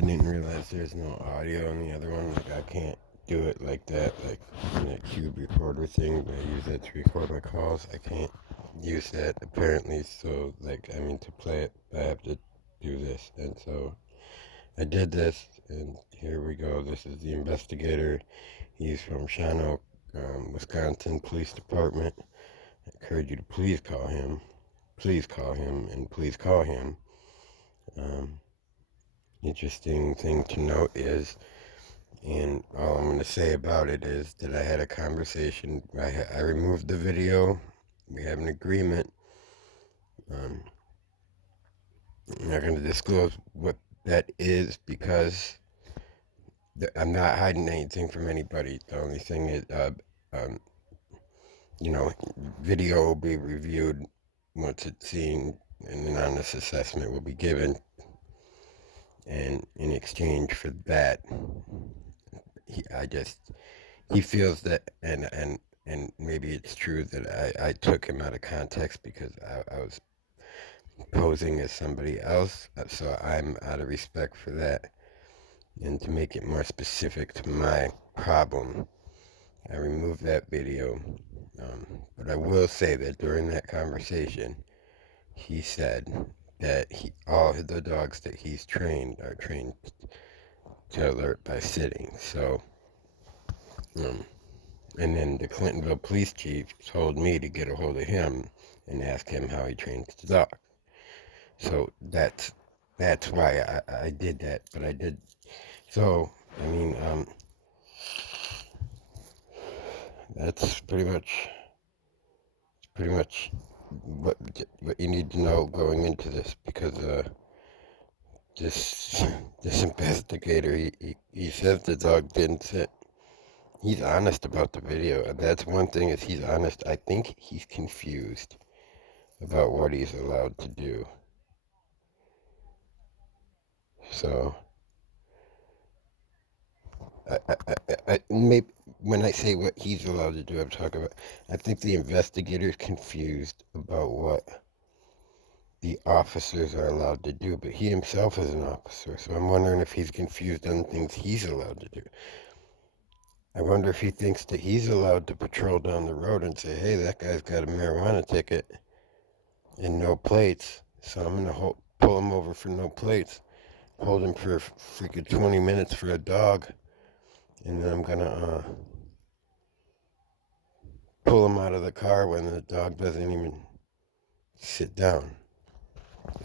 I didn't realize there's no audio on the other one. Like, I can't do it like that, like in that cube recorder thing, but I use that to record my calls. I can't use that apparently, so like, I mean, to play it, I have to do this. And so I did this, and here we go. This is the investigator. He's from SHAWANO, Wisconsin Police Department. I encourage you to please call him, and please call him. Interesting thing to note is, and all I'm going to say about it is that I had a conversation. I removed the video. We have an agreement. I'm not going to disclose what that is because I'm not hiding anything from anybody. The only thing is, video will be reviewed once it's seen, and an honest assessment will be given. And in exchange for that, he feels that, and maybe it's true that I took him out of context because I was posing as somebody else. So I'm out of respect for that. And to make it more specific to my problem, I removed that video. But I will say that during that conversation, he said that all of the dogs that he's trained are trained to alert by sitting. So, and then the Clintonville Police Chief told me to get a hold of him and ask him how he trains the dog. So that's why I did that. But I did. So, I mean, that's pretty much what you need to know going into this, because this investigator, he says the dog didn't sit. He's honest about the video, and that's one thing, is he's honest. I think he's confused about what he's allowed to do. So, maybe when I say what he's allowed to do, I'm talking about, I think the investigator's confused about what the officers are allowed to do, but he himself is an officer, so I'm wondering if he's confused on things he's allowed to do. I wonder if he thinks that he's allowed to patrol down the road and say, hey, that guy's got a marijuana ticket and no plates, so I'm going to pull him over for no plates, hold him for freaking 20 minutes for a dog, and then I'm going to pull him out of the car when the dog doesn't even sit down.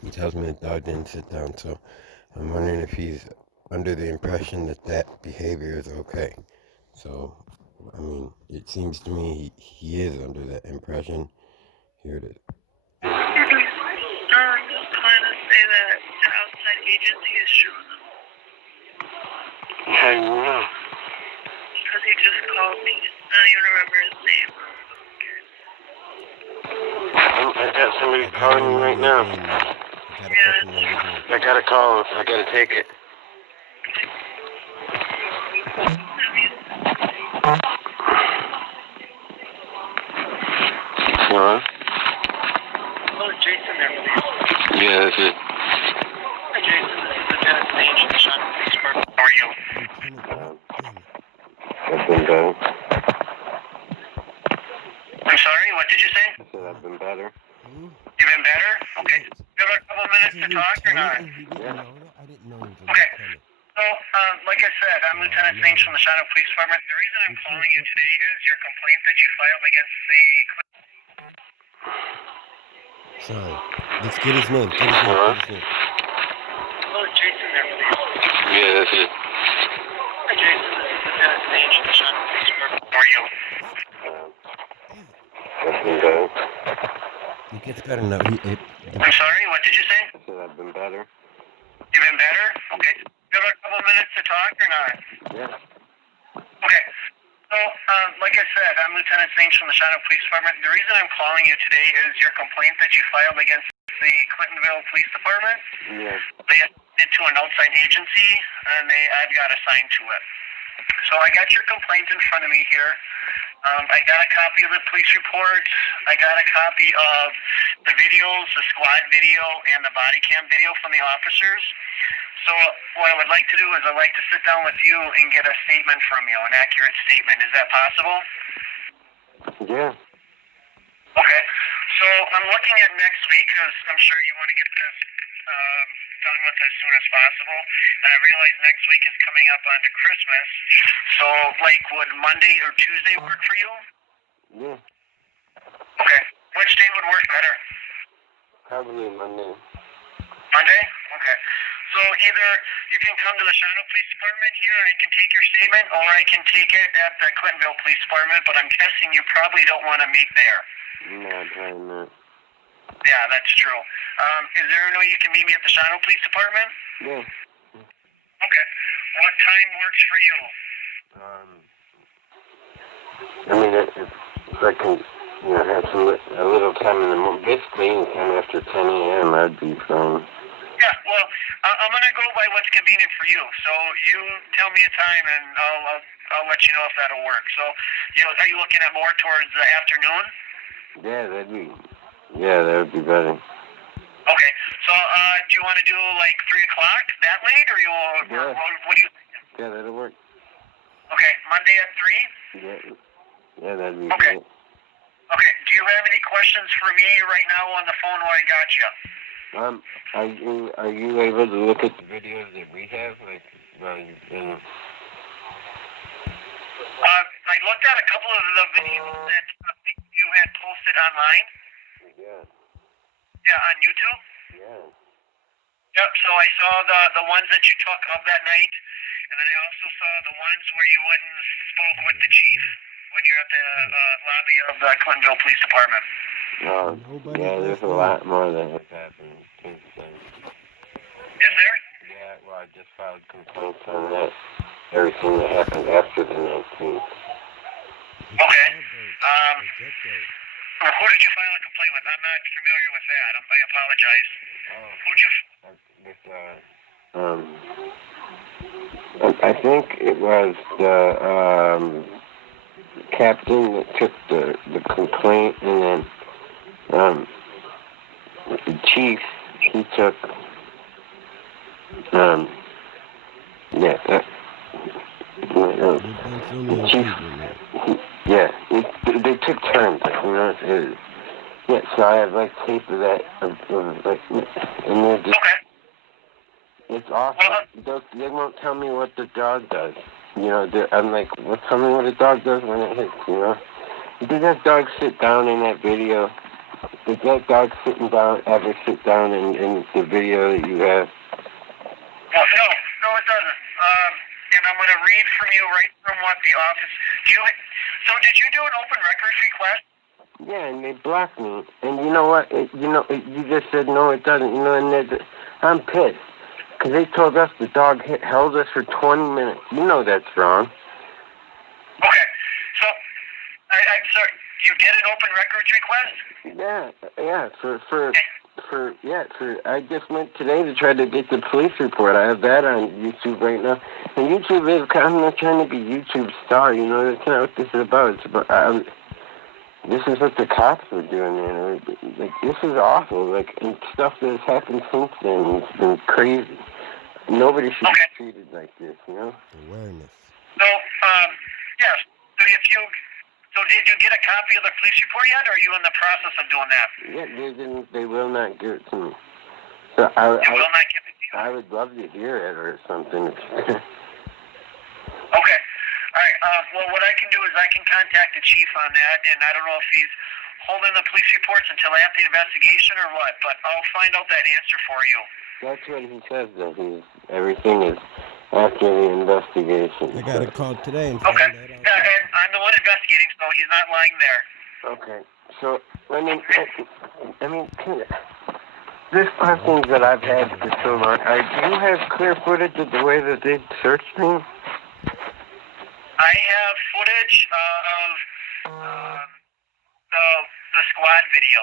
He tells me the dog didn't sit down, so I'm wondering if he's under the impression that that behavior is okay. So, I mean, it seems to me he is under that impression. Here it is. I'm just trying to say that the outside agency is SHAWANO. How do you know? Because he just called me. I don't even remember his name. I got somebody calling me right now. I gotta call him. I gotta take it. Hello? Oh, Jason there, please. Yeah, that's it. Hi, Jason. This is Lieutenant Sage from the SHAWANO Police Department. How are you? I've been better. I'm sorry, what did you say? I said I've been better. You've been better? Okay. You have a couple minutes to talk or not? Yeah. I didn't know he was a Okay. lieutenant. So, like I said, I'm Lieutenant Sage from the SHAWANO Police Department. The reason I'm calling you today is your complaint that you filed against the... Sorry. Let's get his name. Hello? Oh, Jason there, please. Yeah, that's it. Hi, Jason. This is Lieutenant Sage from the SHAWANO Police Department. How are you? I've been better. It gets better now. I'm sorry, what did you say? I said I've been better. You've been better? Okay. You have a couple minutes to talk or not? Yeah. Okay. So, like I said, I'm Lieutenant Sage from the SHAWANO Police Department. The reason I'm calling you today is your complaint that you filed against the Clintonville Police Department. Yeah. They did to an outside agency, and I've got assigned to it. So I got your complaint in front of me here. I got a copy of the police report. I got a copy of the videos, the squad video, and the body cam video from the officers. So what I would like to do is I'd like to sit down with you and get a statement from you, an accurate statement. Is that possible? Yeah. Okay. So I'm looking at next week because I'm sure you want to get this done with as soon as possible. And I realize next week is coming up onto Christmas. So, like, would Monday or Tuesday work for you? Yeah. Okay. Which day would work better? Probably Monday. Monday? Okay. So either you can come to the SHAWANO Police Department here, I can take your statement, or I can take it at the Clintonville Police Department, but I'm guessing you probably don't want to meet there. No, probably not. Yeah, that's true. Is there any way you can meet me at the SHAWANO Police Department? Yeah. Okay. What time works for you? I mean, if I can, have a little time in the morning, basically anytime after 10 a.m., I'd be fine. Yeah, well, I'm going to go by what's convenient for you. So you tell me a time, and I'll let you know if that'll work. So, are you looking at more towards the afternoon? Yeah, that would be better. Okay. So, do you want to do like 3 o'clock that late, or Yeah. what do you? Yeah, that'll work. Okay, Monday at 3. Yeah, that'd be Okay. great. Okay. Do you have any questions for me right now on the phone while I got you? Are you able to look at the videos that we have? Like, I looked at a couple of the videos that you had posted online. Yeah. Yeah, on YouTube. Yeah. Yep. So I saw the ones that you took of that night, and then I also saw the ones where you went and spoke with the chief when you're at the lobby of the Clintonville Police Department. Yeah, there's a lot more that has happened since then. Is there? Yeah, well, I just filed complaints on that. Everything that happened after the 19th. Okay. Who did you file a complaint with? I'm not familiar with that. I apologize. Who'd you? I think it was the captain that took the complaint, and then the chief, he took the chief, they took turns, so I have like tape of that, and they're just, it's awful. They won't tell me what the dog does. I'm like, well, tell me what a dog does when it hits, Did that dog sit down in that video? Did that dog ever sit down in the video that you have? No, it doesn't. And I'm going to read from you right from what the office... So did you do an open records request? Yeah, and they blocked me. And you know what? You just said, no, it doesn't. And I'm pissed. Because they told us the dog held us for 20 minutes. You know that's wrong. Okay. So, I'm sorry. You did an open records request? I just went today to try to get the police report. I have that on YouTube right now. And YouTube I'm not trying to be YouTube star, that's not what this is about. It's about, this is what the cops were doing, man. Like, this is awful. Like, and stuff that has happened since then, it's been crazy. Nobody should be treated like this, Awareness. So, yes. So did you get a copy of the police report yet, or are you in the process of doing that? Yeah, they will not give it to me. So They will not give it to you? I would love to hear it or something. Okay. All right. Well, what I can do is I can contact the chief on that, and I don't know if he's holding the police reports until after the investigation or what, but I'll find out that answer for you. That's what he says, that everything is after the investigation. I got a call today and found that out. Yeah, and I'm the one investigating, so he's not lying there. Okay. So, there's a lot of things that I've had for so long. Do you have clear footage of the way that they searched me? I have footage of the squad video.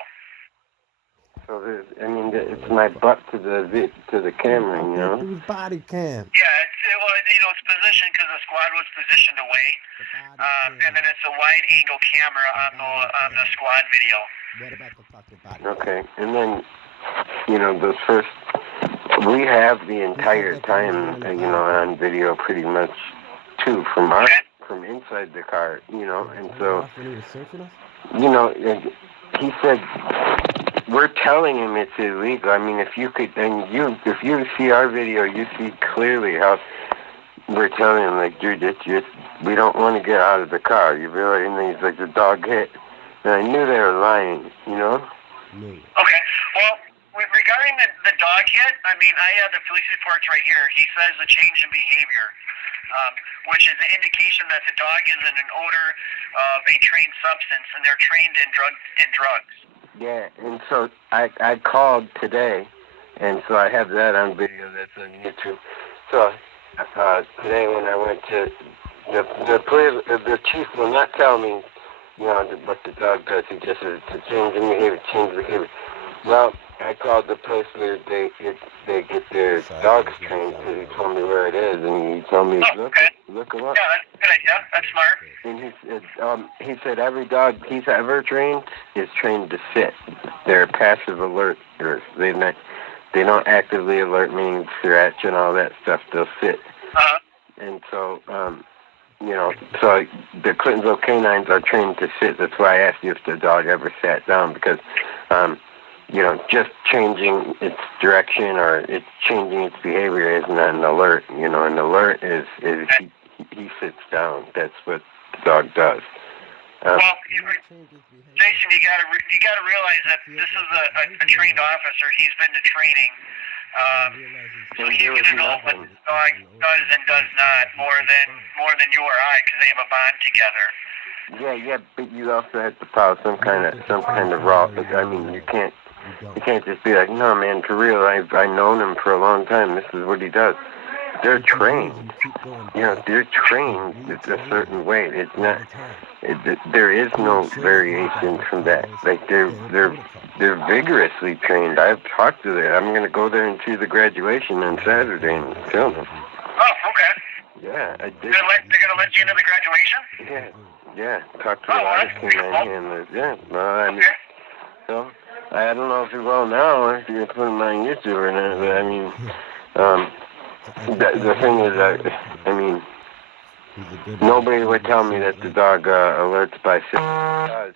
So it's my butt to the camera, It was body cam. Yeah, it's positioned because the squad was positioned away, and then it's a wide angle camera on the squad video. What about the fucking body? Okay, and then those first We have the entire time, on video pretty much, too, from inside the car, and so, and he said, we're telling him it's illegal. I mean, if you see our video, you see clearly how we're telling him, like, dude, we don't want to get out of the car. You really, and he's like, the dog hit. And I knew they were lying, No. Okay, well, regarding the dog hit, I mean, I have the police reports right here. He says a change in behavior, which is an indication that the dog is in an odor of a trained substance, and they're trained in drugs. Yeah, and so I called today, and so I have that on video that's on YouTube. So today when I went to the chief will not tell me, what the dog does. He just says it's a change in behavior. Well, I called the place where they get their dogs trained, because he told me where it is, and he told me, look him up. Yeah, that's a good idea. That's smart. And he said every dog he's ever trained is trained to sit. They're passive alerters. They don't actively alert, meaning scratch and all that stuff. They'll sit. Uh-huh. And so, so the Clintonville canines are trained to sit. That's why I asked you if the dog ever sat down, because, just changing its direction or it's changing its behavior is not an alert. An alert is he sits down. That's what the dog does. Well, Jason, you gotta realize that this is a trained officer. He's been to training, so he's gonna know what the dog does and does not more than you or I, because they have a bond together. Yeah, but you also have to follow some kind of raw. I mean, you can't just be like, no, man, for real. I've known him for a long time. This is what he does. They're trained. They're trained a certain way. It's not. There is no variation from that. Like they're vigorously trained. I've talked to them. I'm gonna go there and see the graduation on Saturday and film them. Oh, okay. Yeah, I did. They're gonna let you into the graduation? Yeah. Talk to the last canine handlers. Yeah. Well, I mean, so I don't know if you will now, or if you're gonna put them on YouTube or not. But I mean, the thing is, I mean, nobody would tell me that the dog alerts by sitting.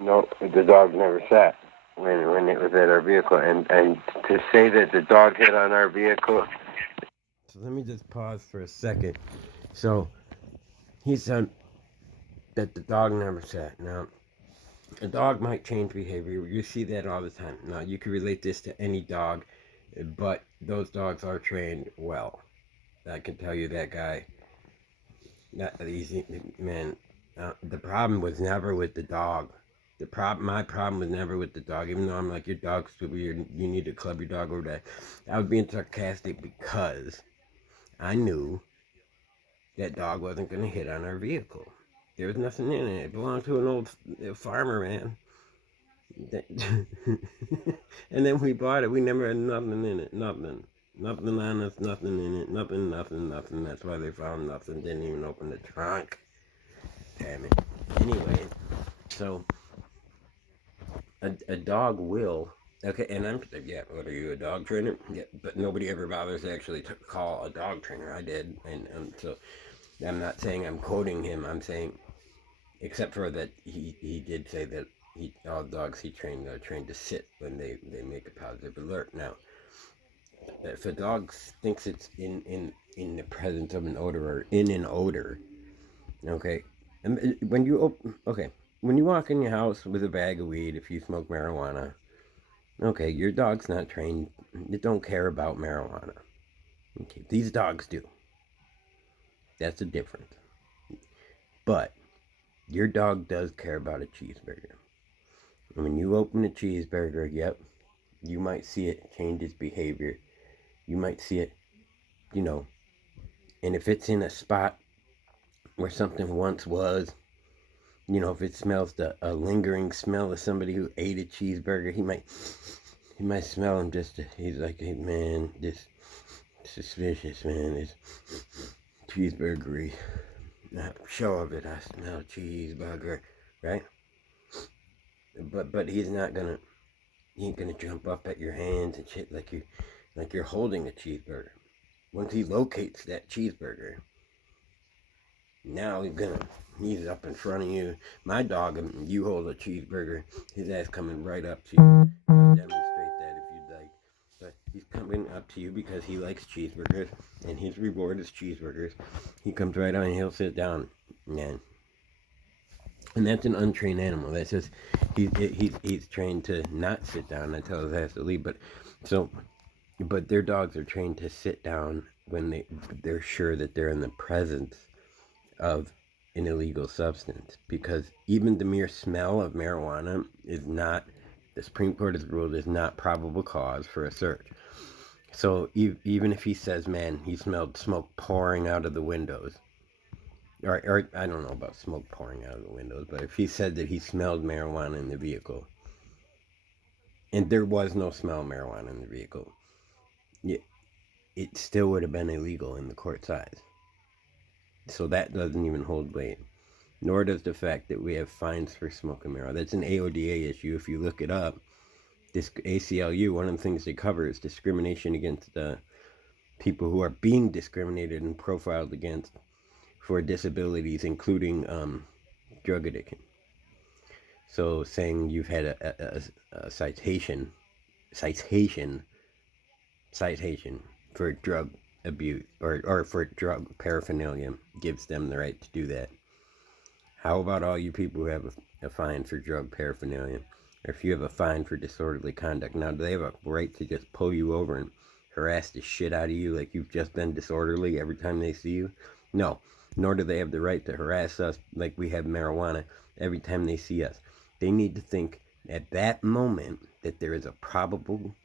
No, the dog never sat when it was at our vehicle, and to say that the dog hit on our vehicle. So let me just pause for a second. So he said that the dog never sat. Now, a dog might change behavior. You see that all the time. Now, you can relate this to any dog, but those dogs are trained well. I can tell you that, guy. Not easy, man. The problem was never with the dog. My problem was never with the dog. Even though I'm like, your dog's too weird, you need to club your dog over that. I was being sarcastic because I knew that dog wasn't going to hit on our vehicle. There was nothing in it. It belonged to an old farmer, man. And then we bought it. We never had nothing in it. Nothing on us, nothing in it. Nothing. That's why they found nothing. Didn't even open the trunk. Damn it. Anyway, so a dog will. Okay, and what are you, a dog trainer? Yeah, but nobody ever bothers to actually call a dog trainer. I did, and so I'm not saying I'm quoting him. I'm saying, except for that he did say that all dogs he trained are trained to sit when they make a positive alert. Now, if a dog thinks it's in the presence of an odor or in an odor, okay, and when you walk in your house with a bag of weed, if you smoke marijuana, okay, your dog's not trained. It don't care about marijuana. Okay, these dogs do. That's the difference. But your dog does care about a cheeseburger. And when you open a cheeseburger, yep, you might see it change its behavior. You might see it, and if it's in a spot where something once was, if it smells a lingering smell of somebody who ate a cheeseburger, he might smell him he's like, hey man, this suspicious, man, it's cheeseburgery. Show of it, I smell cheeseburger, right? But he's not gonna he ain't gonna jump up at your hands and shit like you're holding a cheeseburger. Once he locates that cheeseburger, now he's up in front of you. My dog, you hold a cheeseburger, his ass coming right up to you. I'll demonstrate that if you'd like. But he's coming up to you because he likes cheeseburgers, and his reward is cheeseburgers. He comes right on and he'll sit down. And that's an untrained animal. That's just, he's trained to not sit down until his ass to leave. But their dogs are trained to sit down when they're sure that they're in the presence of an illegal substance, because even the mere smell of marijuana is not, the Supreme Court has ruled, is not probable cause for a search. So even if he says, man, he smelled smoke pouring out of the windows, or I don't know about smoke pouring out of the windows, but if he said that he smelled marijuana in the vehicle, and there was no smell of marijuana in the vehicle, it still would have been illegal in the court's eyes. So that doesn't even hold weight. Nor does the fact that we have fines for smoking marijuana. That's an AODA issue. If you look it up, this ACLU, one of the things they cover is discrimination against people who are being discriminated and profiled against for disabilities, including drug addiction. So saying you've had a citation for drug abuse or for drug paraphernalia gives them the right to do that. How about all you people who have a fine for drug paraphernalia, or if you have a fine for disorderly conduct? Now, do they have a right to just pull you over and harass the shit out of you like you've just been disorderly every time they see you? No. Nor do they have the right to harass us like we have marijuana every time they see us. They need to think at that moment that there is a probable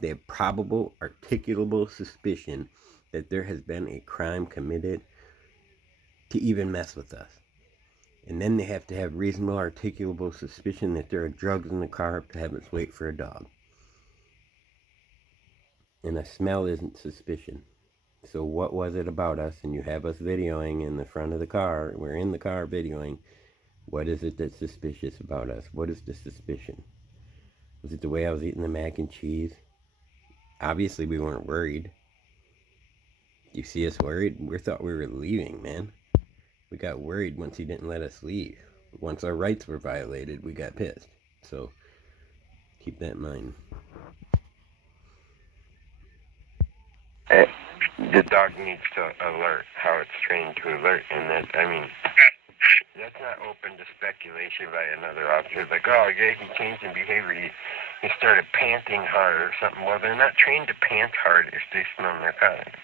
articulable suspicion that there has been a crime committed to even mess with us. And then they have to have reasonable articulable suspicion that there are drugs in the car to have us wait for a dog. And a smell isn't suspicion. So what was it about us? And you have us videoing in the front of the car. We're in the car videoing. What is it that's suspicious about us? What is the suspicion? Was it the way I was eating the mac and cheese? Obviously we weren't worried. You see us worried? We thought we were leaving, man. We got worried once he didn't let us leave. Once our rights were violated, we got pissed. So keep that in mind. The dog needs to alert how it's trained to alert, and that, I mean, that's not open to speculation by another officer. Like, oh, yeah, he changed in behavior. He started panting hard or something. Well, they're not trained to pant hard if they smell narcotics.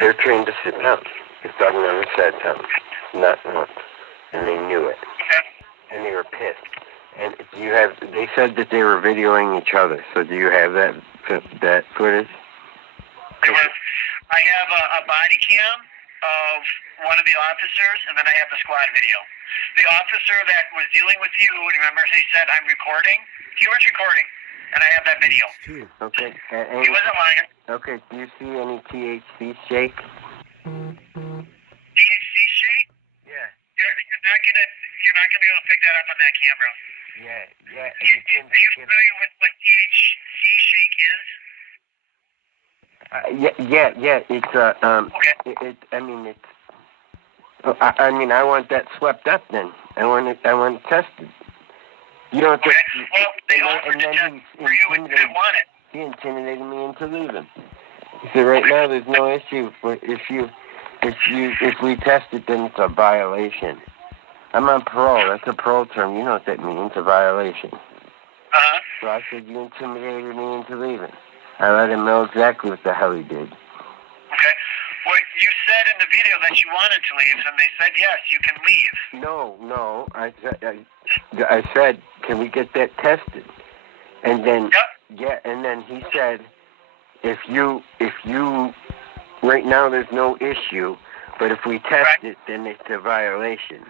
They're trained to sit down. This dog never said something. Not once. And they knew it. And they were pissed. And they said that they were videoing each other. So do you have that footage? I have a body cam of one of the officers, and then I have the squad video. The officer that was dealing with you, remember he said, I'm recording? He was recording, and I have that video. Okay. He wasn't lying. Okay, do you see any THC Shake? THC Shake? Yeah. You're not gonna be able to pick that up on that camera. Yeah. Are you familiar with what THC Shake is? Yeah. It's Okay. I want that swept up. Then I want it tested. You don't. Okay. Well, they offered to test for you and you didn't want it. He intimidated me into leaving. So right now there's no issue. If we test it, then it's a violation. I'm on parole. That's a parole term. You know what that means? A violation. So I said, you intimidated me into leaving. I let him know exactly what the hell he did. Okay. Well, you said in the video that you wanted to leave, and they said, yes, you can leave. No. I said, can we get that tested? And then, and then he said, if you, right now there's no issue, but if we test it, then it's a violation.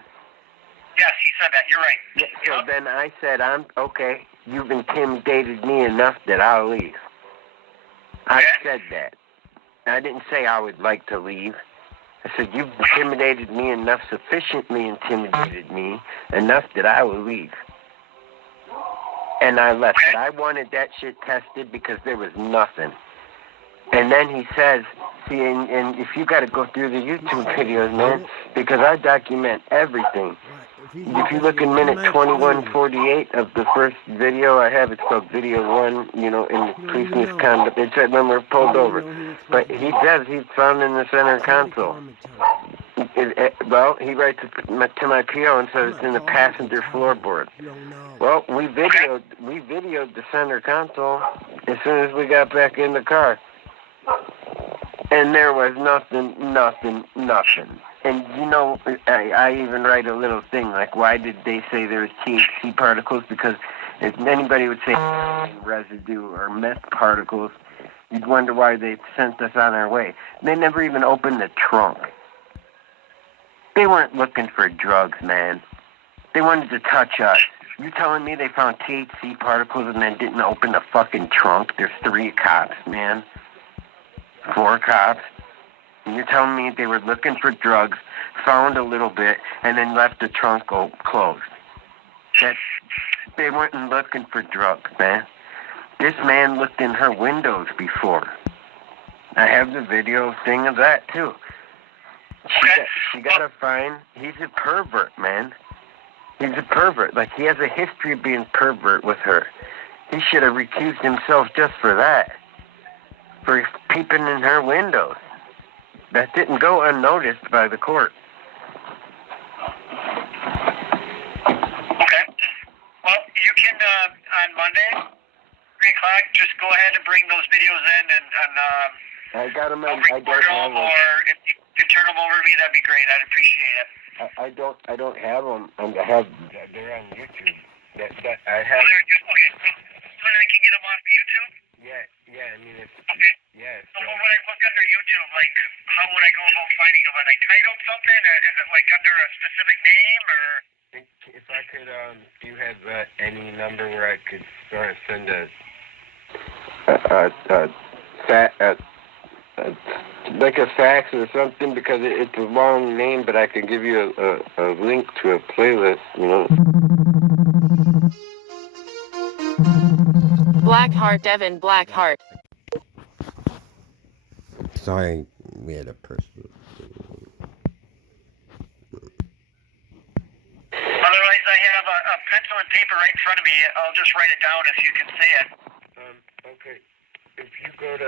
Yes, he said that. You're right. Yeah, so then I said, okay, you've intimidated me enough that I'll leave. I said that. I didn't say I would like to leave. I said, you've intimidated me enough, sufficiently intimidated me enough that I will leave. and I left. But I wanted that shit tested because there was nothing. And then he says, see, and if you got to go through the YouTube videos, man, because I document everything. If you look in minute 21:48 of the first video I have, it's called Video 1, you know, in police misconduct. It's when we're pulled over. But he says he's found in the center console. Well, he writes to my PO and says it's in the passenger floorboard. Well, we videoed the center console as soon as we got back in the car. And there was nothing. And, you know, I even write a little thing, like, why did they say there was THC particles? Because if anybody would say residue or meth particles, you'd wonder why they sent us on our way. They never even opened the trunk. They weren't looking for drugs, man. They wanted to touch us. You telling me they found THC particles and then didn't open the fucking trunk? There's 3 cops, man. 4 cops. And you're telling me they were looking for drugs, found a little bit, and then left the trunk closed. They weren't looking for drugs, man. This man looked in her windows before. I have the video thing of that, too. She got a fine. He's a pervert, man. He's a pervert. Like, he has a history of being pervert with her. He should have recused himself just for that. For peeping in her windows. That didn't go unnoticed by the court. Okay. Well, you can, on Monday, 3 o'clock, just go ahead and bring those videos in and I got them. I'll record them, or if you can turn them over to me, that'd be great. I'd appreciate it. I don't have them. They're on YouTube. I have. Okay, so then I can get them off of YouTube? Yeah, I mean, it's... Okay. Yeah. So when I look under YouTube, like, how would I go about finding them? Are they titled something? Or is it, like, under a specific name, or...? If I could, do you have any number where I could sort of send like a fax or something, because it's a long name, but I can give you a link to a playlist, you know. Blackheart, Devin Blackheart. Sorry, we had a person. Otherwise, I have a pencil and paper right in front of me. I'll just write it down if you can say it. Okay. If you go to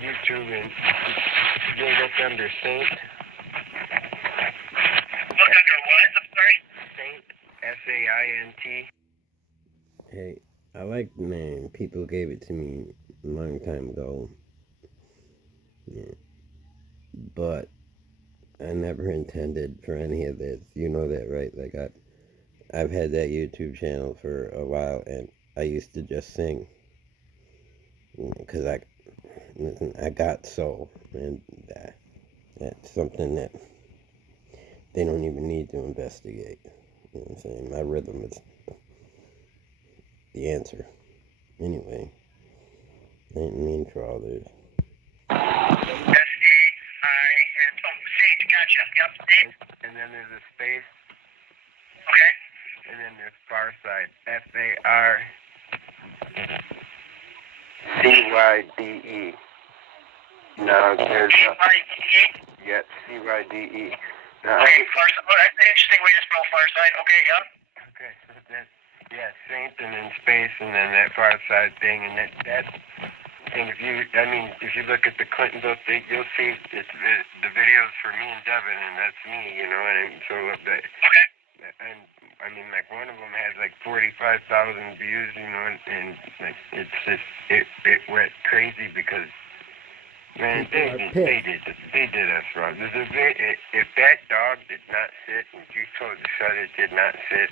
YouTube and you'll look under Saint. Look under what? I'm sorry? Saint, S-A-I-N-T. Hey, I like the name. People gave it to me a long time ago. Yeah. But I never intended for any of this. You know that, right? Like, I've had that YouTube channel for a while, and I used to just sing. Because I got soul, and that's something that they don't even need to investigate. You know what I'm saying? My rhythm is the answer. Anyway, I didn't mean for all this. S-A-I-N... Oh, Saint, gotcha. Yep, Saint. And then there's a space. Okay. And then there's Far Side. F-A-R-C-Y-D-E. Now there's... C-Y-D-E? Yeah, C-Y-D-E. Okay, Far Side. Oh, that's an interesting way to spell Far Side. Okay, yep. Okay, so that's... Yeah, Saint and then space and then that Far Side thing. And that's... And if you look at the Clintonville thing, you'll see it's the videos for me and Devin, and that's me, you know, and so that... Okay. And I mean, like, one of them has like 45,000 views, you know, and like it's just it went crazy because, man, they did us wrong. If that dog did not sit, and you told the shut it did not sit,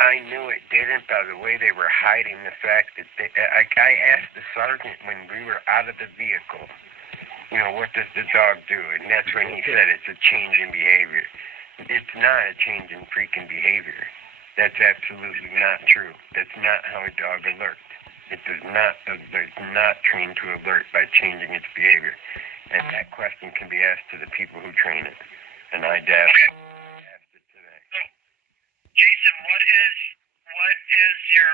I knew it didn't by the way they were hiding the fact that I asked the sergeant when we were out of the vehicle, you know, what does the dog do? And that's when he said it's a change in behavior. It's not a change in freaking behavior. That's absolutely not true. That's not how a dog alerts. It's not trained to alert by changing its behavior. And that question can be asked to the people who train it. And I asked it today. Jason, what is your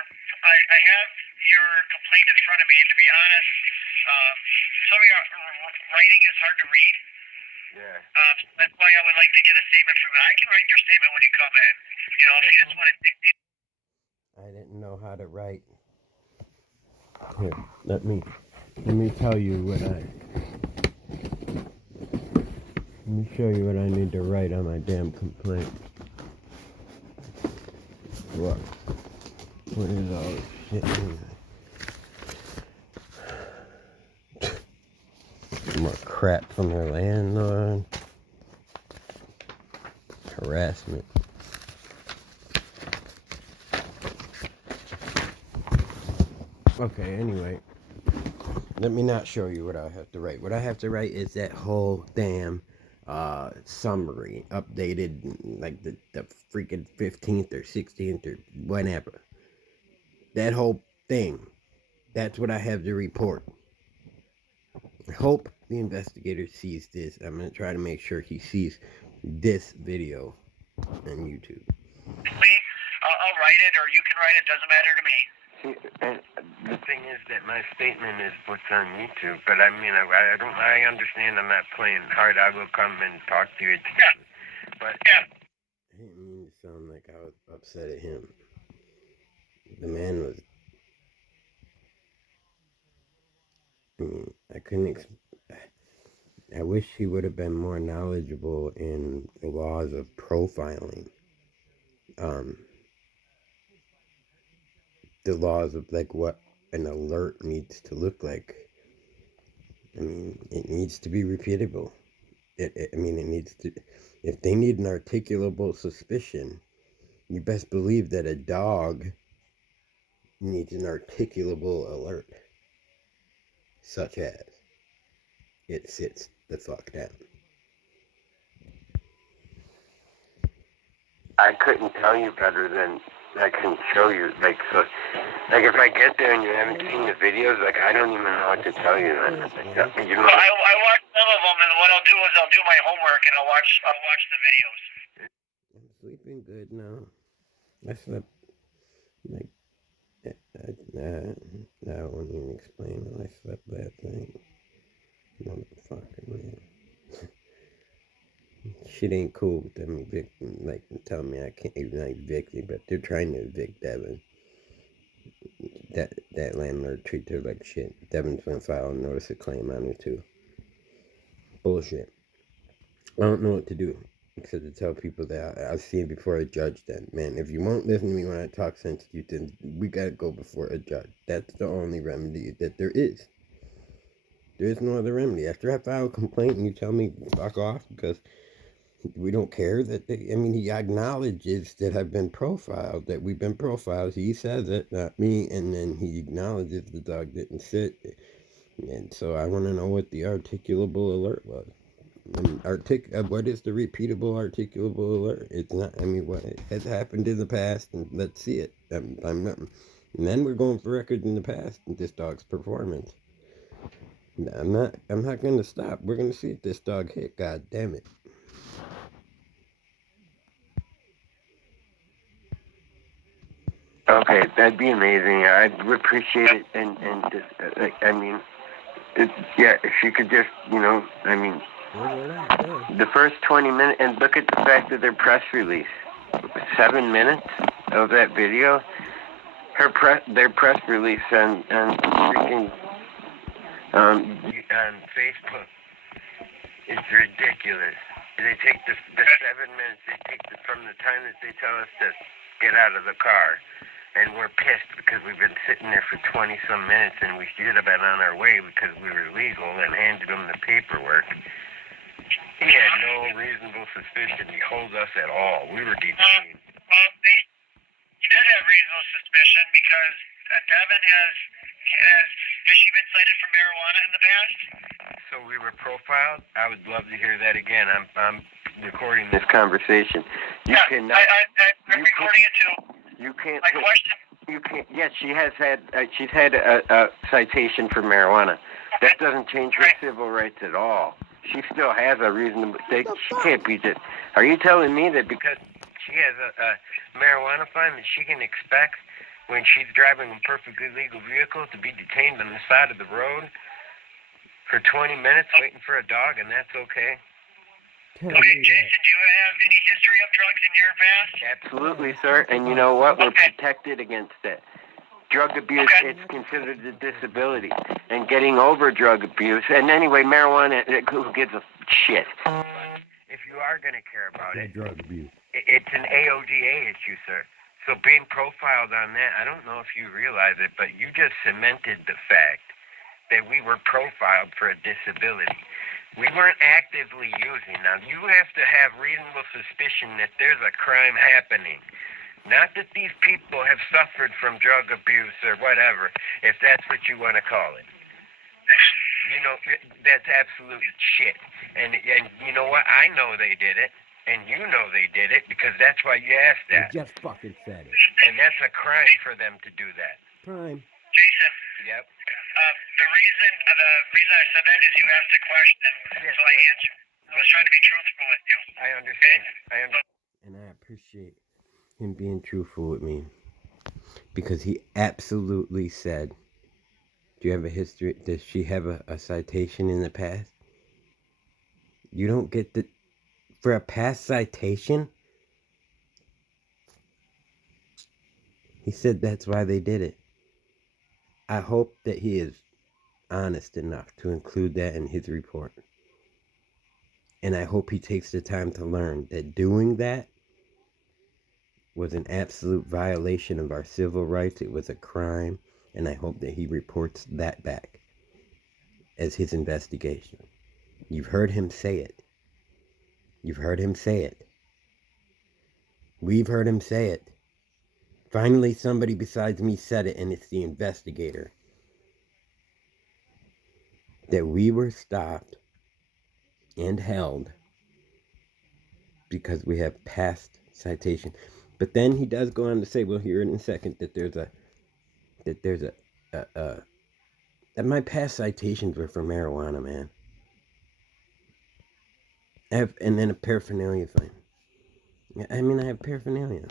I have your complaint in front of me, and to be honest, some of your writing is hard to read. Yeah. That's why I would like to get a statement from you. I can write your statement when you come in. You know, if you just want to dictate. I didn't know how to write. Here, let me tell you what let me show you what I need to write on my damn complaint. Look, what is all this shit in there? More crap from her landlord. Harassment. Okay, anyway, let me not show you what I have to write. What I have to write is that whole damn summary, updated like the freaking 15th or 16th or whatever. That whole thing. That's what I have to report. I hope the investigator sees this. I'm going to try to make sure he sees this video on YouTube. I'll write it, or you can write it. Doesn't matter to me. See, and the thing is that my statement is what's on YouTube, but I mean, I understand I'm not playing hard. I will come and talk to you. Yeah. But yeah. I didn't mean to sound like I was upset at him. The man was... I mean, I couldn't... I wish he would have been more knowledgeable in the laws of profiling. The laws of like what an alert needs to look like. I mean, it needs to be repeatable. It needs to. If they need an articulable suspicion, you best believe that a dog needs an articulable alert, such as it sits the fuck down. I couldn't tell you better than I can show you. Like, so, like if I get there and you haven't seen the videos, like I don't even know what to tell you. You know. Well, I watched some of them, and what I'll do is I'll do my homework and I'll watch the videos. I'm sleeping good now. I slept like I won't even explain how I slept that thing. Motherfucker, man. Shit ain't cool with them evicting, like telling me I can't even evict me, but they're trying to evict Devin. That landlord treats her like shit. Devin's gonna file a notice of claim on her too. Bullshit. I don't know what to do except to tell people that I'll see it before a judge. Then, man, if you won't listen to me when I talk sense to you, then we gotta go before a judge. That's the only remedy that there is. There is no other remedy. After I file a complaint and you tell me fuck off because we don't care that he acknowledges that I've been profiled, that we've been profiled. He says it, not me, and then he acknowledges the dog didn't sit. And so I want to know what the articulable alert was. What is the repeatable articulable alert? It's not, what has happened in the past, and let's see it. And then we're going for records in the past and this dog's performance. I'm not going to stop. We're going to see if this dog hit, god damn it. Okay, that'd be amazing. I'd appreciate it, and just, if you could just, the first 20 minutes, and look at the fact that their press release, 7 minutes of that video, their press release on freaking, on Facebook, it's ridiculous. They take the 7 minutes, they take from the time that they tell us to get out of the car. And we're pissed because we've been sitting there for 20-some minutes and we should have been on our way because we were legal and handed him the paperwork. He had no reasonable suspicion. He holds us at all. We were detained. Well, he did have reasonable suspicion because Devin has she been cited for marijuana in the past? So we were profiled? I would love to hear that again. I'm recording this conversation. I'm recording it too. You can't. My question. You can't. Yes, she's had a citation for marijuana. That doesn't change her civil rights at all. She still has a reason. She can't be just. Are you telling me that because she has a marijuana fund that she can expect when she's driving a perfectly legal vehicle to be detained on the side of the road for 20 minutes waiting for a dog, and that's okay? Okay, Jason, do you have any history of drugs in your past? Absolutely, sir. And you know what? We're protected against it. Drug abuse, it's considered a disability. And getting over drug abuse, and anyway, marijuana, who gives a shit? If you are going to care about it, drug abuse. It's an AODA issue, sir. So being profiled on that, I don't know if you realize it, but you just cemented the fact that we were profiled for a disability. We weren't actively using. Now, you have to have reasonable suspicion that there's a crime happening. Not that these people have suffered from drug abuse or whatever, if that's what you want to call it. You know, that's absolute shit. And you know what? I know they did it, and you know they did it, because that's why you asked that. You just fucking said it. And that's a crime for them to do that. Crime. Jason. Yep. The reason I said that is you asked a question, so I answered. I was trying to be truthful with you. I understand. And I appreciate him being truthful with me, because he absolutely said, do you have a history? Does she have a citation in the past? You don't get for a past citation? He said that's why they did it. I hope that he is honest enough to include that in his report. And I hope he takes the time to learn that doing that was an absolute violation of our civil rights. It was a crime. And I hope that he reports that back as his investigation. You've heard him say it. You've heard him say it. We've heard him say it. Finally, somebody besides me said it, and it's the investigator. That we were stopped and held because we have past citation. But then he does go on to say, we'll hear it in a second, that my past citations were for marijuana, man. And then a paraphernalia fine. I mean, I have paraphernalia.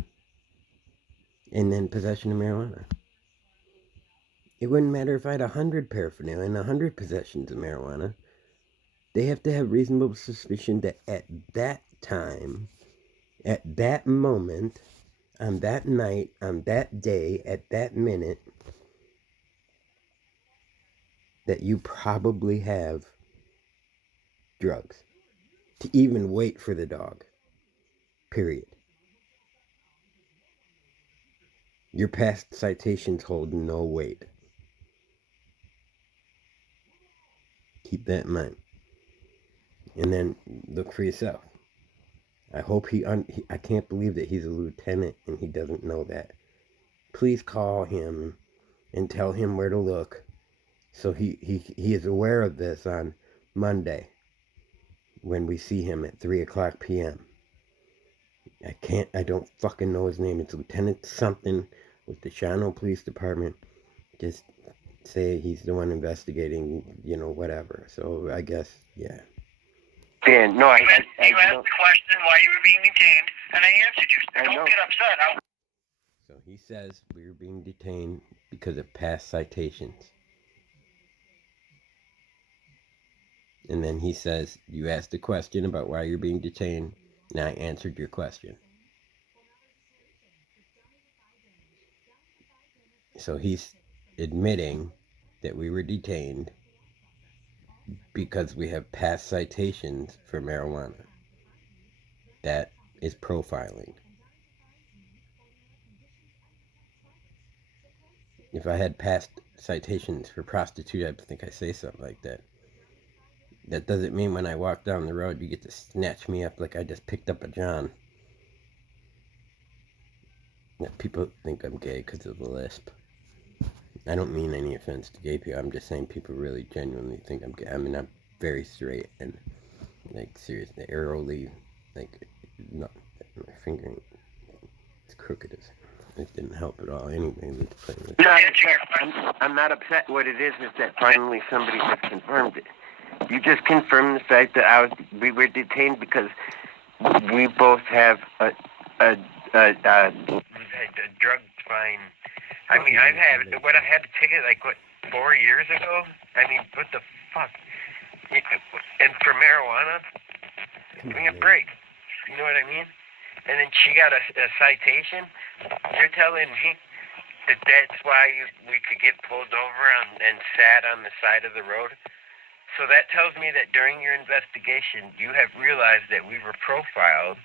And then possession of marijuana. It wouldn't matter if I had 100 paraphernalia and 100 possessions of marijuana. They have to have reasonable suspicion that at that time, at that moment, on that night, on that day, at that minute, that you probably have drugs. To even wait for the dog. Period. Your past citations hold no weight. Keep that in mind. And then look for yourself. I hope I can't believe that he's a lieutenant and he doesn't know that. Please call him and tell him where to look so he is aware of this on Monday when we see him at 3:00 p.m. I don't fucking know his name. It's Lieutenant something with the SHAWANO Police Department. Just say he's the one investigating, whatever. So I guess, yeah. Dan, no, you asked the question why you were being detained, and I answered you. Don't get upset. So he says we were being detained because of past citations. And then he says, you asked a question about why you're being detained, and I answered your question. So he's admitting that we were detained because we have past citations for marijuana. That is profiling. If I had past citations for prostitute, I think I say something like that. That doesn't mean when I walk down the road, you get to snatch me up like I just picked up a John. People think I'm gay because of the lisp. I don't mean any offense to gay people. I'm just saying people really genuinely think I'm gay. I mean, I'm very straight and, serious. The arrow leaf, not my finger, it's crooked as it didn't help at all. Anyway, let's play with it. I'm not upset. What it is that finally somebody has confirmed it. You just confirmed the fact that we were detained because we both have a drug fine I mean, I had a ticket like, 4 years ago? I mean, what the fuck? And for marijuana? Give me a break. You know what I mean? And then she got a citation. You're telling me that that's why we could get pulled over and sat on the side of the road? So that tells me that during your investigation, you have realized that we were profiled.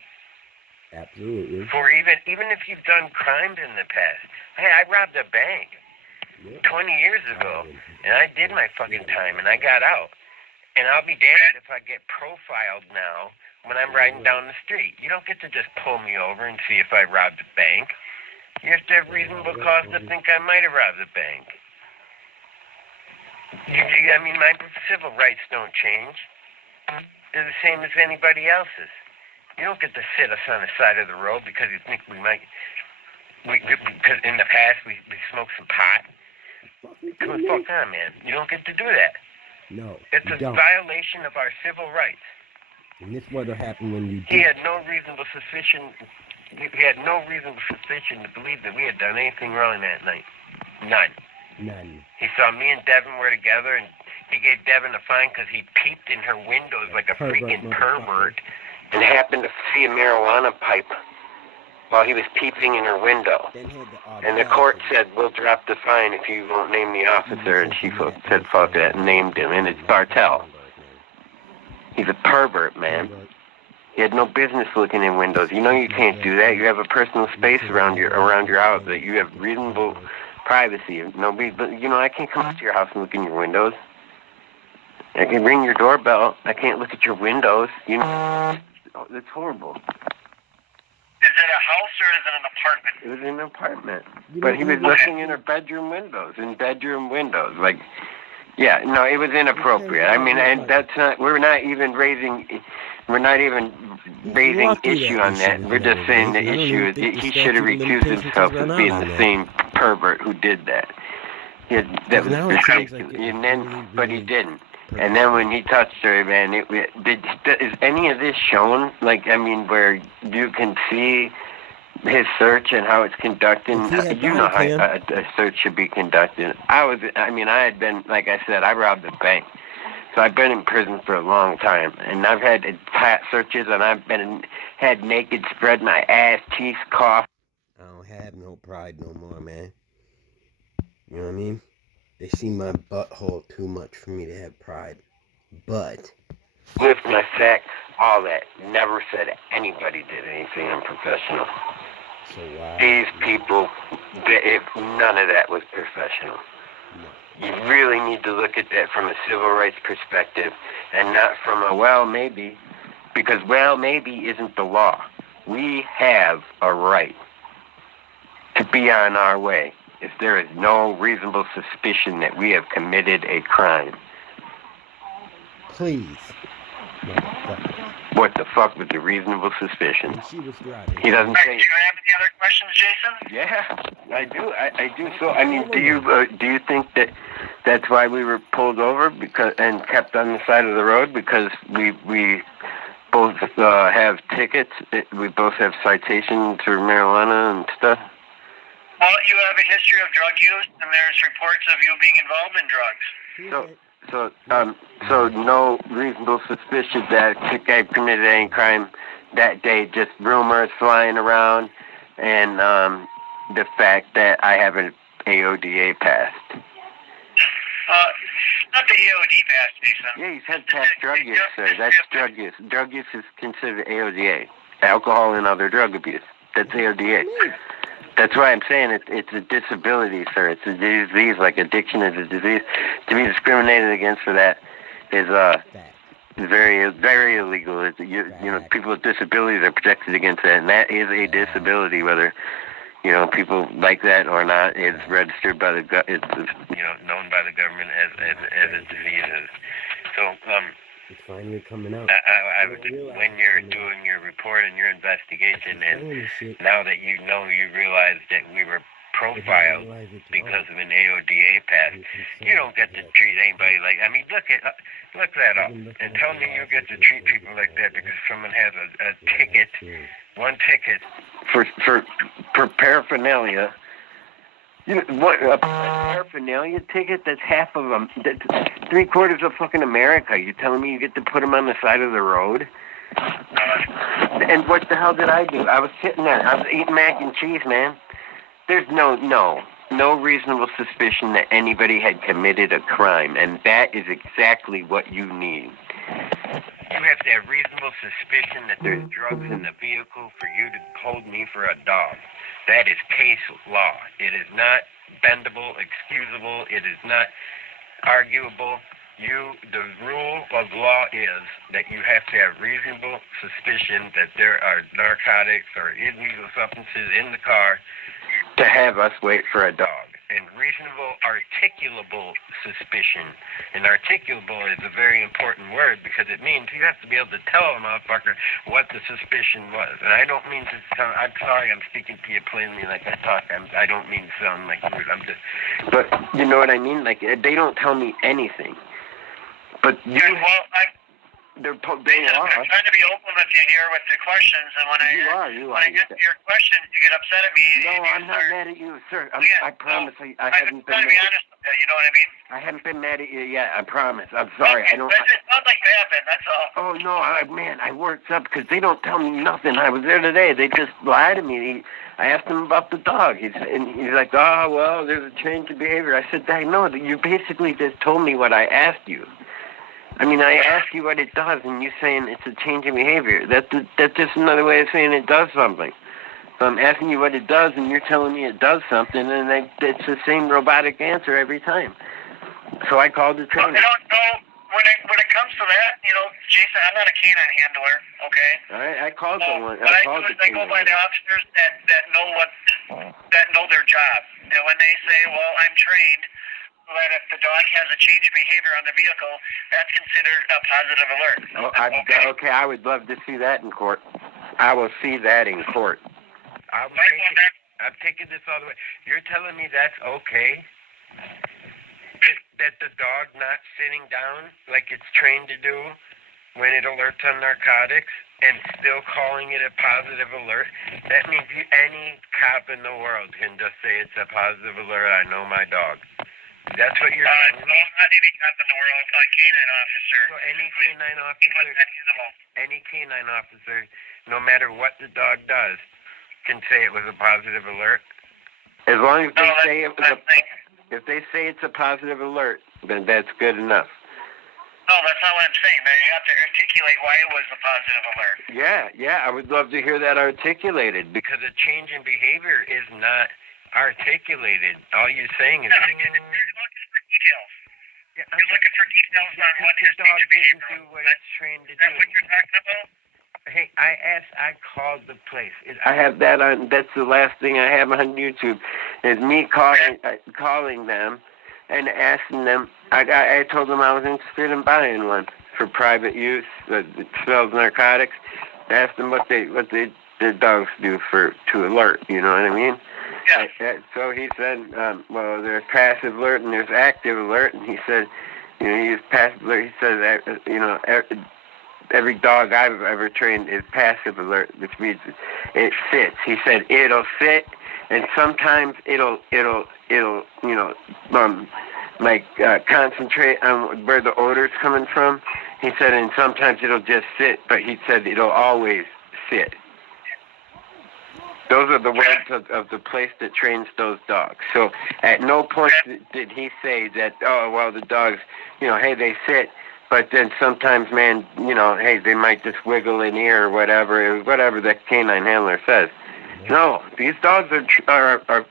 Absolutely. For even if you've done crimes in the past. Hey, I robbed a bank 20 years ago, and I did my fucking time, and I got out. And I'll be damned if I get profiled now when I'm riding down the street. You don't get to just pull me over and see if I robbed a bank. You have to have reasonable cause to think I might have robbed a bank. I mean, my civil rights don't change. They're the same as anybody else's. You don't get to sit us on the side of the road because you think we might... because in the past we smoked some pot. Come the fuck on, man. You don't get to do that. No, it's a violation of our civil rights. And this would have happened when you did. He had no reasonable suspicion. He had no reasonable suspicion to believe that we had done anything wrong that night. None. He saw me and Devin were together, and he gave Devin a fine because he peeped in her windows like a freaking pervert, and happened to see a marijuana pipe while he was peeping in her window. And the court said, we'll drop the fine if you won't name the officer. And she said, fuck that, and named him. And it's Bartell. He's a pervert, man. He had no business looking in windows. You know you can't do that. You have a personal space around your house that you have reasonable privacy. Nobody, but I can't come to your house and look in your windows. I can ring your doorbell. I can't look at your windows. It's horrible. Is it a house or is it an apartment? It was an apartment. But he was looking in her bedroom windows. Like, yeah, no, it was inappropriate. I mean, and that's not, we're not even raising issue on that. We're just saying the issue is he should have recused himself as being the same pervert who did that. But he didn't. And then when he touched her, man, is any of this shown? Like, I mean, where you can see his search and how it's conducted? You know how a search should be conducted. I had been, like I said, I robbed a bank. So I've been in prison for a long time. And I've had pat searches, and I've had naked spread my ass, teeth, cough. I don't have no pride no more, man. You know what I mean? They see my butthole too much for me to have pride. But lift my sack, all that. Never said anybody did anything unprofessional. So why? These people, none of that was professional. No. You really need to look at that from a civil rights perspective and not from a well maybe, because well maybe isn't the law. We have a right to be on our way if there is no reasonable suspicion that we have committed a crime. Please. What the fuck with the reasonable suspicion? She was driving. He doesn't say. Do you have any other questions, Jason? Yeah, I do. I do. So, I mean, do you think that that's why we were pulled over and kept on the side of the road because we both have tickets? We both have citations for marijuana and stuff. Well, you have a history of drug use, and there's reports of you being involved in drugs. So no reasonable suspicion that I committed any crime that day. Just rumors flying around, and the fact that I have an AODA passed. Not the AOD pass, Jason. Yeah, he's had past drug use, sir. That's drug use. Drug use is considered AODA. Alcohol and other drug abuse. That's AODA. That's why I'm saying it's a disability, sir. It's a disease, like addiction is a disease. To be discriminated against for that is very, very illegal. People with disabilities are protected against that, and that is a disability, whether people like that or not. It's registered by it's known by the government as a disease. So it's finally coming out. When you're doing your report and your investigation, and now that you realize that we were profiled because of an AODA pass, you don't get to treat anybody like. I mean, look that up, and tell me you get to treat people like that because someone has a ticket, one ticket for paraphernalia You know, what, a paraphernalia ticket? That's half of them. That's 3/4 of fucking America. You telling me you get to put them on the side of the road? And what the hell did I do? I was sitting there. I was eating mac and cheese, man. There's no reasonable suspicion that anybody had committed a crime, and that is exactly what you need. You have to have reasonable suspicion that there's drugs in the vehicle for you to hold me for a dog. That is case law. It is not bendable, excusable. It is not arguable. The rule of law is that you have to have reasonable suspicion that there are narcotics or illegal substances in the car to have us wait for a dog. And reasonable articulable suspicion. And articulable is a very important word because it means you have to be able to tell a motherfucker what the suspicion was. And I don't mean to sound, I'm sorry I'm speaking to you plainly like I talk. I don't mean to sound like rude. But you know what I mean? Like, they don't tell me anything. But you... I'm trying to be open with you here with the questions, and when I get to your questions, you get upset at me. No, I'm not mad at you, sir. I promise I haven't been trying to be honest with you, you know what I mean? I haven't been mad at you yet, I promise. I'm sorry. Okay, it sounds like that, then, that's all. Oh, no, I worked up because they don't tell me nothing. I was there today. They just lied to me. I asked him about the dog. He's like, oh, well, there's a change of behavior. I said, no, you basically just told me what I asked you. I mean, I ask you what it does, and you're saying it's a change in behavior. That's just another way of saying it does something. So I'm asking you what it does, and you're telling me it does something, and it's the same robotic answer every time. So I called the trainer. I don't know. When it comes to that, you know, Jason, I'm not a canine handler, okay? All right, I called someone. I go by the officers that know their job. And when they say, well, I'm trained, that if the dog has a change of behavior on the vehicle, that's considered a positive alert. Okay, I would love to see that in court. I will see that in court. I'm taking this all the way. You're telling me that's okay? That the dog not sitting down like it's trained to do when it alerts on narcotics and still calling it a positive alert? That means any cop in the world can just say it's a positive alert. I know my dog. That's what you're saying? No, not any cop in the world. A canine officer. So any canine officer, no matter what the dog does, can say it was a positive alert? As long as if they say it's a positive alert, then that's good enough. No, that's not what I'm saying, man. You have to articulate why it was a positive alert. Yeah, I would love to hear that articulated, because a change in behavior is not articulated. All you're saying is... You're looking for details. Yeah, you're looking for details on what his change of behavior do what it's trained to do. That's what you're talking about? Hey, I called the place. I have that on, that's the last thing I have on YouTube, is me calling them and asking them. I told them I was interested in buying one for private use that sells narcotics. I asked them what their dogs do to alert, you know what I mean? Yeah. So he said, well, there's passive alert and there's active alert, and he said, you know, he used passive alert. He said that, you know, every dog I've ever trained is passive alert, which means it sits. He said it'll sit, and sometimes it'll you know, concentrate on where the odor's coming from. He said, and sometimes it'll just sit, but he said it'll always sit. Those are the words of the place that trains those dogs. So at no point did he say that, oh, well, the dogs, you know, hey, they sit, but then sometimes, man, you know, hey, they might just wiggle an ear or whatever the canine handler says. No, these dogs are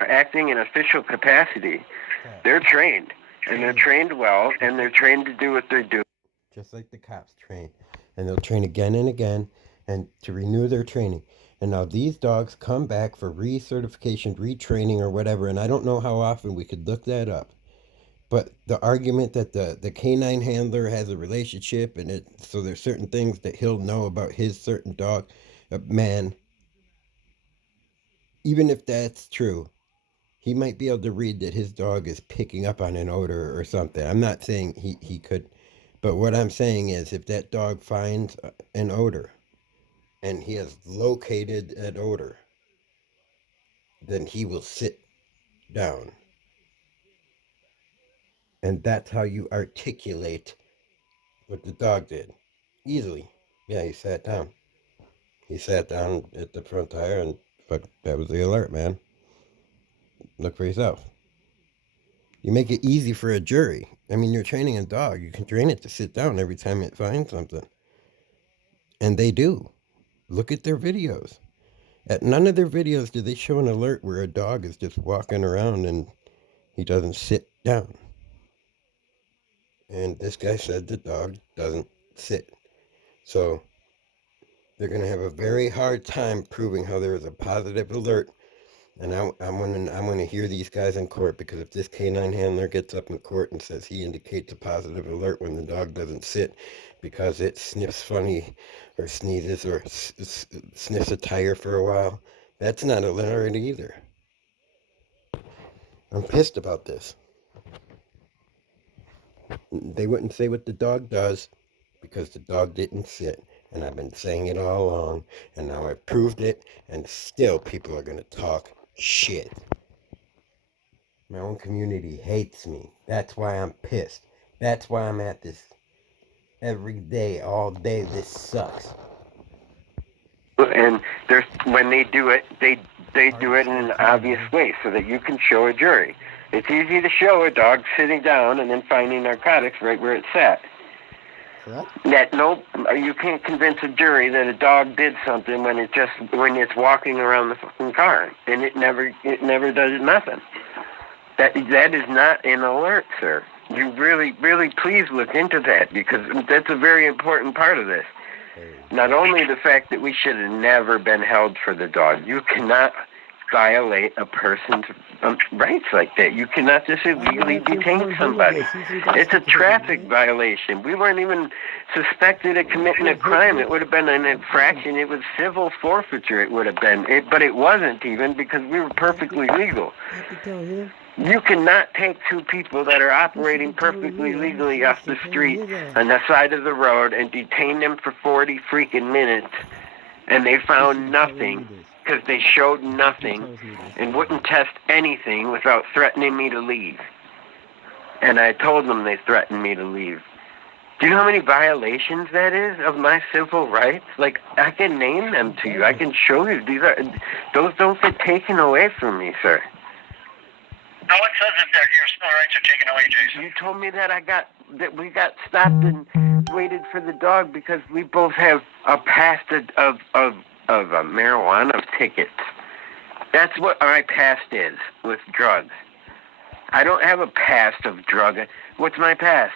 acting in official capacity. They're trained, and they're trained well, and they're trained to do what they're doing. Just like the cops train. And they'll train again and again and to renew their training. And now these dogs come back for recertification, retraining, or whatever. And I don't know how often we could look that up. But the argument that the canine handler has a relationship and so there's certain things that he'll know about his certain dog, man, even if that's true, he might be able to read that his dog is picking up on an odor or something. I'm not saying he could, but what I'm saying is if that dog finds an odor and he has located an odor, then he will sit down. And that's how you articulate what the dog did. Easily. Yeah, he sat down. He sat down at the front tire and that was the alert, man. Look for yourself. You make it easy for a jury. I mean, you're training a dog. You can train it to sit down every time it finds something. And they do. Look at their videos. At none of their videos do they show an alert where a dog is just walking around and he doesn't sit down. And this guy said the dog doesn't sit. So they're going to have a very hard time proving how there is a positive alert. And I'm going to hear these guys in court, because if this canine handler gets up in court and says he indicates a positive alert when the dog doesn't sit because it sniffs funny or sneezes or sniffs a tire for a while, that's not an alert either. I'm pissed about this. They wouldn't say what the dog does because the dog didn't sit. And I've been saying it all along, and now I've proved it, and still people are going to talk shit. My own community hates me. That's why I'm pissed. That's why I'm at this every day, all day. This sucks. And when they do it, they do it in an obvious way so that you can show a jury. It's easy to show a dog sitting down and then finding narcotics right where it sat. Correct? You can't convince a jury that a dog did something when it's walking around the fucking car, and it never does nothing. That is not an alert, sir. You really, really please look into that, because that's a very important part of this. Not only the fact that we should have never been held for the dog. You cannot violate a person's rights like that. You cannot just illegally detain somebody. It's a traffic violation. We weren't even suspected of committing a crime. It would have been an infraction. It was civil forfeiture. It would have been. But it wasn't even, because we were perfectly legal. You cannot take two people that are operating perfectly legally off the street on the side of the road and detain them for 40 freaking minutes, and they found nothing because they showed nothing and wouldn't test anything without threatening me to leave. And I told them they threatened me to leave. Do you know how many violations that is of my civil rights? Like, I can name them to you. I can show you. Those don't get taken away from me, sir. No, it says that your civil rights are taken away, Jason. You told me that we got stopped and waited for the dog because we both have a past of marijuana tickets. That's what my past is with drugs. I don't have a past of drug. What's my past?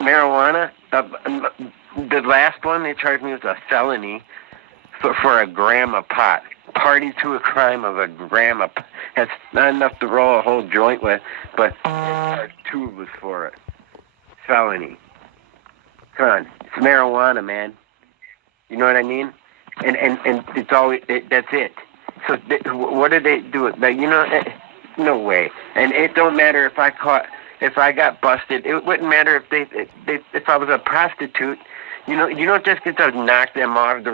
Marijuana. The last one they charged me with a felony for a gram of pot. Party to a crime of a gram of pot. That's not enough to roll a whole joint with, but two was for it. Felony. Come on, it's marijuana, man. You know what I mean? And it's always that's it. So what do they do? No way. And it don't matter if I got busted. It wouldn't matter if I was a prostitute. You don't just get to knock them off.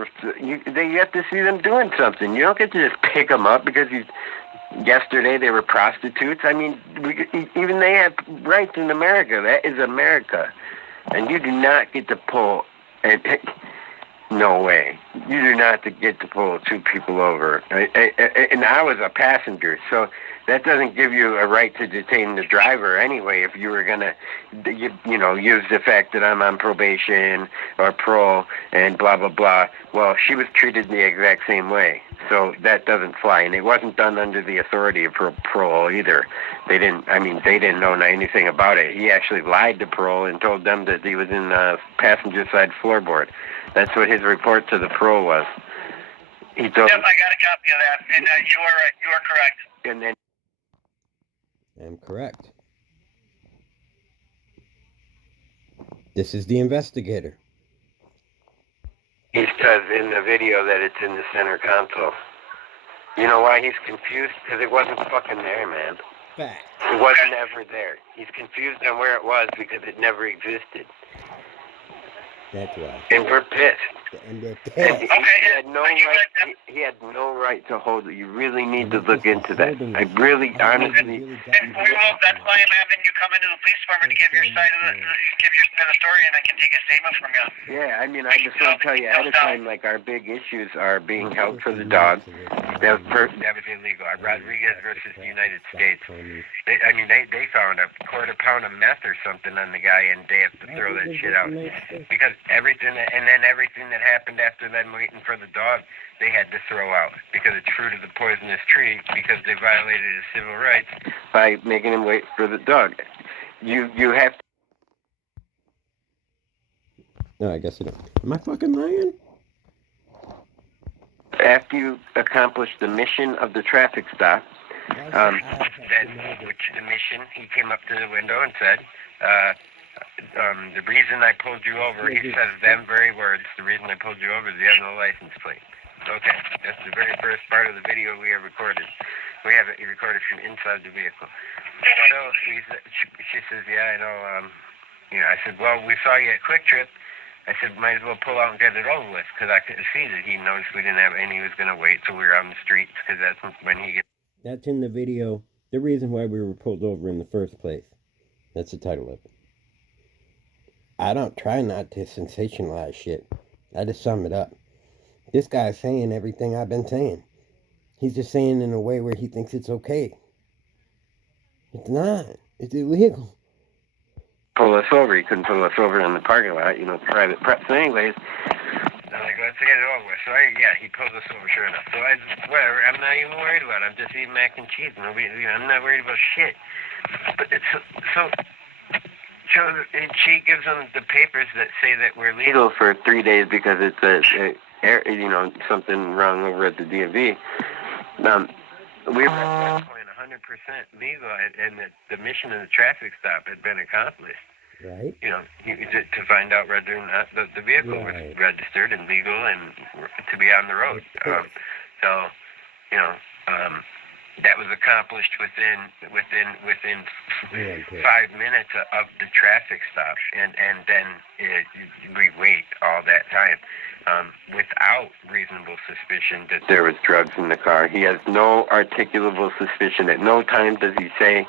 You have to see them doing something. You don't get to just pick them up because yesterday they were prostitutes. I mean, even they have rights in America. That is America. And you do not get to pull. No way. You do not get to pull two people over. And I was a passenger, so that doesn't give you a right to detain the driver anyway if you were going to, use the fact that I'm on probation or parole and blah, blah, blah. Well, she was treated the exact same way, so that doesn't fly. And it wasn't done under the authority of parole either. They didn't know anything about it. He actually lied to parole and told them that he was in the passenger side floorboard. That's what his report to the parole was. Yep, I got a copy of that, and you are right. You are correct. And then I'm correct. This is the investigator. he says in the video that it's in the center console. You know why he's confused? Because it wasn't fucking there, man. Fact. It wasn't ever there. He's confused on where it was because it never existed. That's why. And we're pissed. to end it And there. he had no but you right. guys, He had no right to hold it. You really need And to it's look just into that. holding I it. really, I honestly. really got and we will, that's why I'm having you come into the police department to give your side of the story, and I can take a statement from you. Yeah, I mean, I just want to tell you ahead of time, like, our big issues are being held for the dog. That was illegal. Rodriguez versus the United States. They found a quarter pound of meth or something on the guy, and they have to throw that shit out. Because everything that happened after them waiting for the dog, they had to throw out because it's fruit of the poisonous tree, because they violated his civil rights by making him wait for the dog. You have to. No, I guess I don't. Am I fucking lying? After you accomplish the mission of the traffic stop, the mission, he came up to the window and said, the reason I pulled you over, he says them very words, the reason I pulled you over is you have no license plate. Okay, that's the very first part of the video we have recorded. We have it recorded from inside the vehicle. So she says, yeah, I know. I said, well, we saw you at Quick Trip. I said, might as well pull out and get it over with, because I could see that he noticed we didn't have any. He was going to wait till we were on the streets, because that's when he gets. That's in the video. The reason why we were pulled over in the first place. That's the title of it. I don't try not to sensationalize shit. I just sum it up. This guy's saying everything I've been saying. He's just saying in a way where he thinks it's okay. It's not. It's illegal. Pull us over. He couldn't pull us over in the parking lot, private prep. So anyways, I'm like, let's get it over with. So he pulls us over, sure enough. So whatever, I'm not even worried about it. I'm just eating mac and cheese. I'm not worried about shit. But she gives them the papers that say that we're legal for 3 days because it's something wrong over at the DMV. We were at that point 100% legal, and the mission of the traffic stop had been accomplished. Right. To find out whether or not the vehicle was registered and legal and to be on the road. That was accomplished within 5 minutes of the traffic stop, and then we wait all that time without reasonable suspicion that there was drugs in the car. He has no articulable suspicion. At no time does he say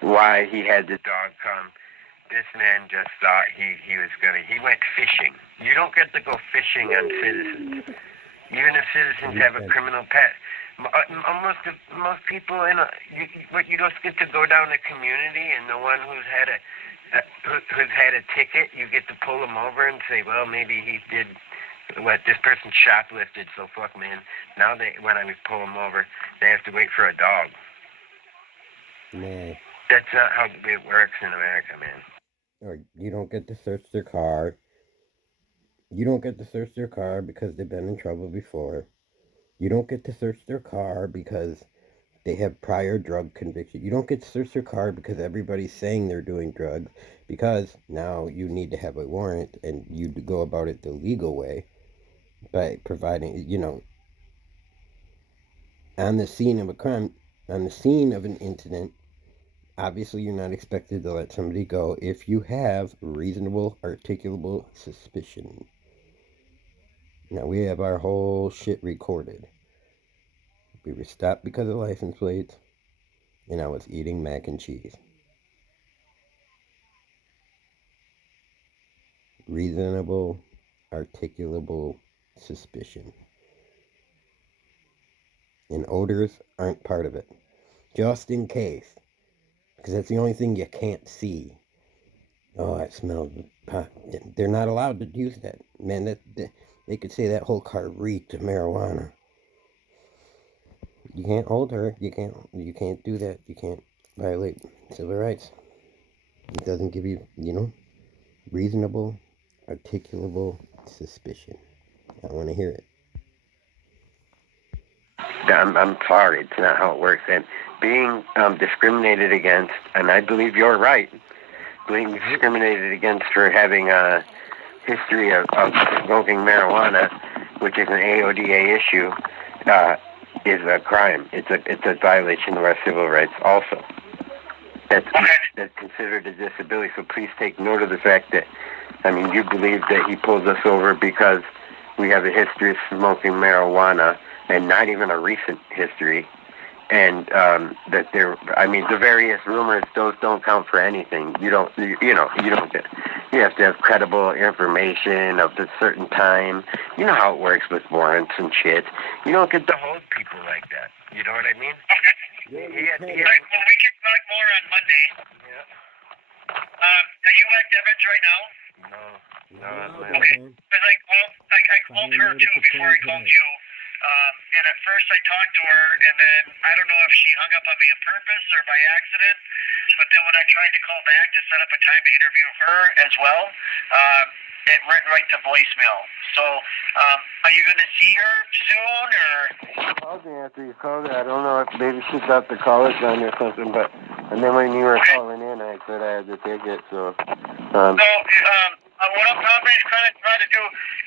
why he had the dog come. This man just thought he went fishing. You don't get to go fishing on citizens. Even if citizens have a criminal pet. Most people you just get to go down the community, and the one who's had a ticket, you get to pull them over and say, well, maybe he did what this person shoplifted, so fuck, man. Now when I pull them over, they have to wait for a dog. Nah. That's not how it works in America, man. Or you don't get to search their car. You don't get to search their car because they've been in trouble before. You don't get to search their car because they have prior drug conviction. You don't get to search their car because everybody's saying they're doing drugs, because now you need to have a warrant, and you go about it the legal way by providing, on the scene of a crime, on the scene of an incident. Obviously, you're not expected to let somebody go if you have reasonable, articulable suspicion. Now, we have our whole shit recorded. We were stopped because of license plates, and I was eating mac and cheese. Reasonable, articulable suspicion. And odors aren't part of it. Just in case. Because that's the only thing you can't see. Oh, it smells pot. They're not allowed to use that. Man, they could say that whole car reeked of marijuana. You can't hold her. You can't do that. You can't violate civil rights. It doesn't give you, reasonable, articulable suspicion. I want to hear it. I'm sorry, it's not how it works. And being discriminated against, and I believe you're right, being discriminated against for having a history of smoking marijuana, which is an AODA issue, is a crime. It's a violation of our civil rights also. That's considered a disability. So please take note of the fact that, you believe that he pulled us over because we have a history of smoking marijuana, and not even a recent history. And that the various rumors, those don't count for anything. You don't get. You have to have credible information of a certain time. You know how it works with warrants and shit. You don't get to hold people like that. You know what I mean? Okay. Yeah, All right, well, we can talk more on Monday. Yeah. Are you at Devon's right now? No. Okay. I called her too before I called you. And at first I talked to her, and then I don't know if she hung up on me on purpose or by accident. But then when I tried to call back to set up a time to interview her as well, it went right to voicemail. So, are you going to see her soon, or? I called me after you called her. I don't know if maybe she got the caller done or something, but and then when you were calling in, I said I had to take it. So, what I'm probably trying to do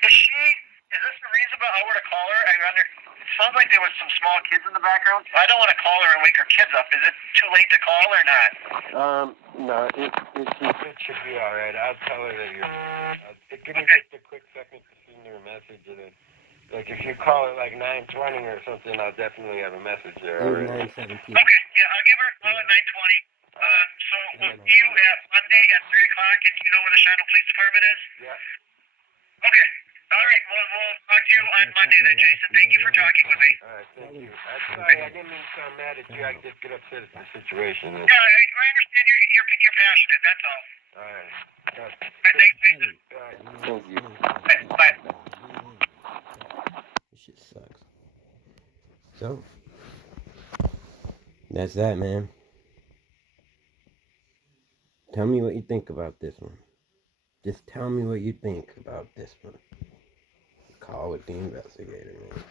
is this the reason about I were to call her? It sounds like there was some small kids in the background. I don't want to call her and wake her kids up. Is it too late to call or not? No, it should be all right. I'll tell her that you're. Give me just a quick second to send her a message, and then, like, if you call it like 9:20 or something, I'll definitely have a message there already. 9:17. Okay, yeah, I'll give her a call at 9:20. So we'll see you at Monday at 3 o'clock, and you know where the SHAWANO Police Department is? Yeah. Okay. All right, we'll talk to you on Monday then, Jason. Thank you for talking with me. All right, thank you. I'm sorry, I didn't mean to sound mad at you. I just get upset at the situation. Yeah, I understand you're passionate, that's all. All right. All right, thanks, Jason. All right, thank you. Bye. This shit sucks. So, that's that, man. Tell me what you think about this one. Just tell me what you think about this one. Call with the investigator, man.